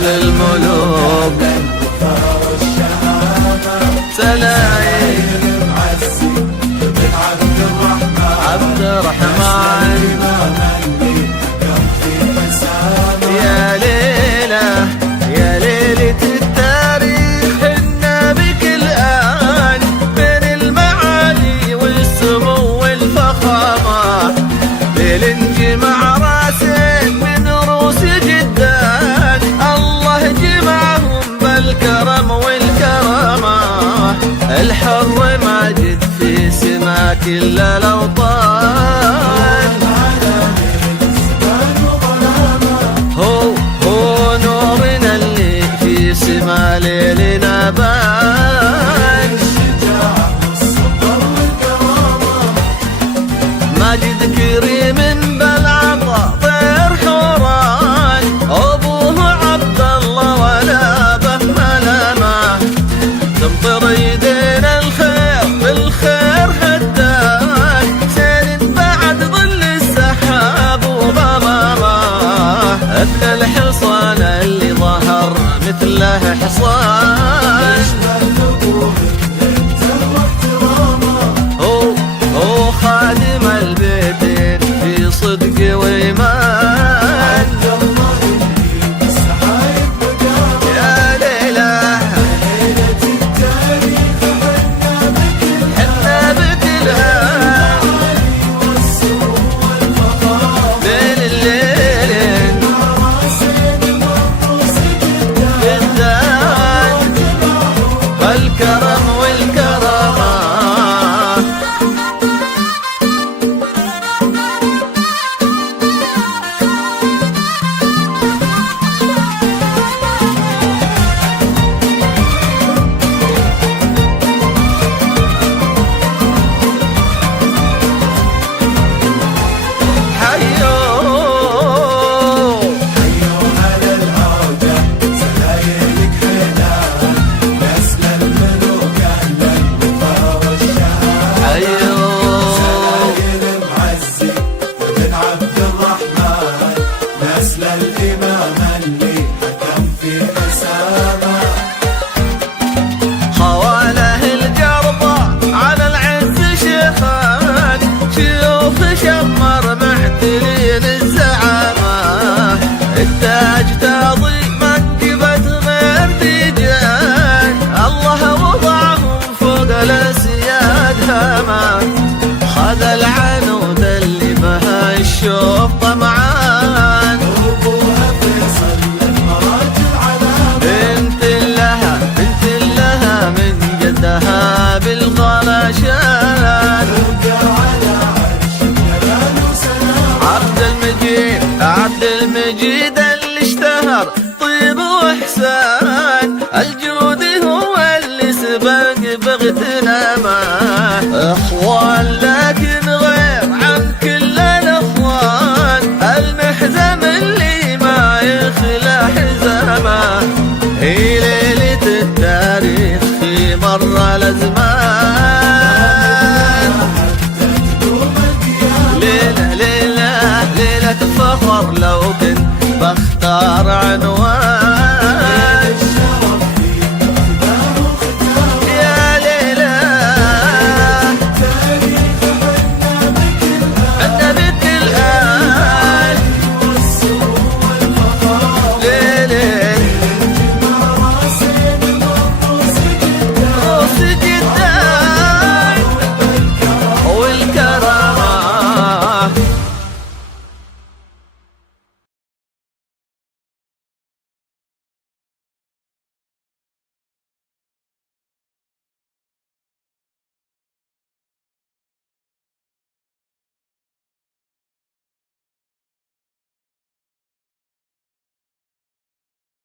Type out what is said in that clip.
نسل الملوك سلايم من عبد الرحمن يا ليلة يا ليلة التاريخ حنا بك الآن بين المعالي والسمو والفخامة ليل جمع راسين من روس جدان الله جمعهم بالكرم والكرامة الحر ماجد في سما كل الأوطان هو نورنا اللي في سما ليلنا بان ماجد كريم بالعطا طير حوران أبوه عبد الله ولا به ملامه تمطر يدينا الخير بالخير هدان سير بعد ظل السحاب وضمامه ابن الحصان اللي ظهر مثله حصان هو خادم البيتين في صدق وإيمان يا ليلة حنا بك الآن ليل الليل جدان بالكرم والكرامة خواله الجربة على العز شيخان شيوخ شمر معتلين الزعامة التاج تاضي منكبة غير تيجان الله وضعهم فوق الاسياد هاما خذ العنود اللي بها الشوف طمعان جدها بالغلاشان عبد المجيد اللي اشتهر طيب واحسان الجود هو اللي سبق بغتنا ما اخوان لكن غير عن كل الاخوان المحزم اللي ما يخلى حزامه هي ليلة التاريخ في مر الازمان ليلة ليلة ليلة فخر لو كنت بختار عنوان